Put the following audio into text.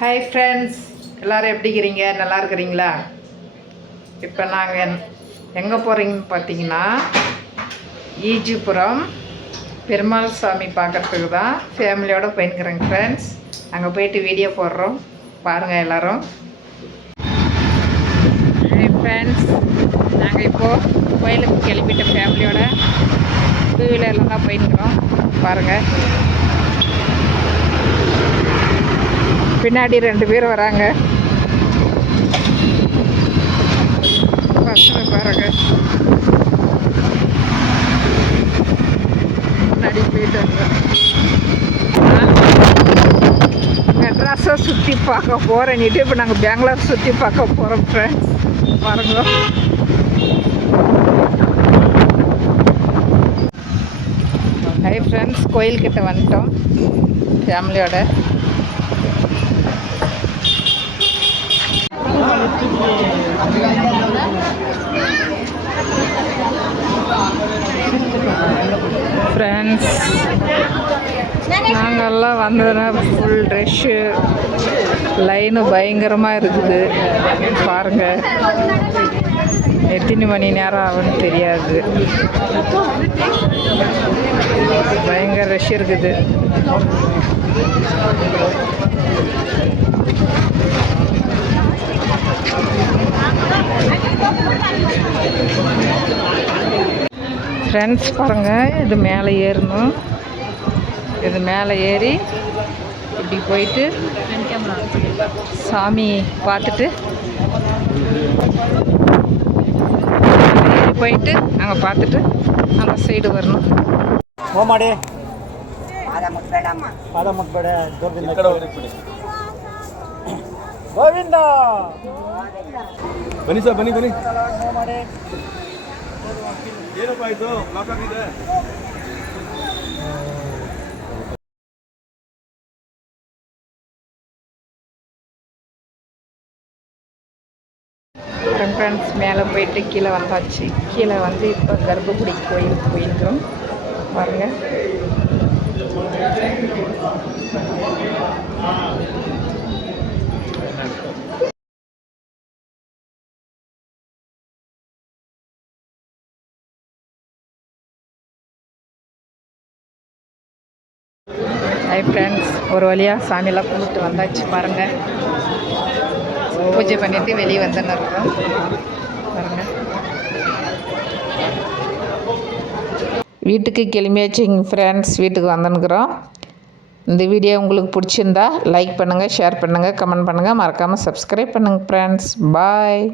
Hi friends, எல்லோரும் எப்படி இருக்கிறீங்க? நல்லா இருக்கிறீங்களா? இப்போ நாங்கள் எங்கே போகிறீங்கன்னு பார்த்தீங்கன்னா, ஈஜிபுரம் பெருமாள் சாமி பார்க்குறதுக்கு தான் ஃபேமிலியோடு போயிருக்கிறேங்க ஃப்ரெண்ட்ஸ். அங்கே போயிட்டு வீடியோ போடுறோம், பாருங்கள் எல்லோரும். ஹாய் ஃப்ரெண்ட்ஸ், நாங்கள் இப்போது கோயிலுக்கு கிளம்பிட்ட ஃபேமிலியோட 2 வீலரில் தான் போயிருக்கிறோம், பாருங்கள். பின்னாடி 2 பேர் வராங்க, பஸ்ஸில் பாருங்க. முன்னாடி போயிட்டு மெட்ராஸை சுற்றி பார்க்க போகிறேன்னுட்டு இப்போ நாங்கள் பெங்களூர் சுற்றி பார்க்க போகிறோம் ஃப்ரெண்ட்ஸ், பாருங்க. ஹை ஃப்ரெண்ட்ஸ், கோயில்கிட்ட வந்துட்டோம் ஃபேமிலியோட. ஃப்ரெண்ட்ஸ், நாங்கள்லாம் வந்ததுன்னா ஃபுல் ரஷ்ஷு, லைனு பயங்கரமாக இருக்குது பாருங்கள். எத்தனை மணி நேரம் ஆகுன்னு தெரியாது, பயங்கர ரஷ் இருக்குது. ஃப்ரெண்ட்ஸ் பாருங்கள், இது மேலே ஏறணும். இது மேலே ஏறி இப்படி போயிட்டு சாமி பார்த்துட்டு ஏறி போயிட்டு அங்கே பார்த்துட்டு அந்த சைடு வரணும். கோமாடி ಗೋವಿಂದ ಬನ್ನಿ ಸರ್, ಬನ್ನಿ ಬನ್ನಿ. ಏನಪ್ಪ ಆಯಿತು, ಲಾಕ್ ಆಗಿದೆ. ஃப்ரெண்ட்ஸ், மேலே போயிட்டு கீழே வந்தாச்சு. கீழே வந்து இப்போ கர்ப்பகுடி கோயிலுக்கு போயிருக்கிறோம் பாருங்கள். ஹாய் ஃப்ரெண்ட்ஸ், ஒரு வழியாக சாமியெல்லாம் கும்பிட்டு வந்தாச்சு பாருங்கள். பூஜை பண்ணிவிட்டு வெளியே வந்துன்னு இருக்கிறோம் பாருங்கள். வீட்டுக்கு கிளம்பியாச்சுங்க ஃப்ரெண்ட்ஸ், வீட்டுக்கு வந்துன்னுக்குறோம். இந்த வீடியோ உங்களுக்கு பிடிச்சிருந்தா லைக் பண்ணுங்கள், ஷேர் பண்ணுங்கள், கமெண்ட் பண்ணுங்கள், மறக்காமல் சப்ஸ்கிரைப் பண்ணுங்கள் ஃப்ரெண்ட்ஸ். பாய்.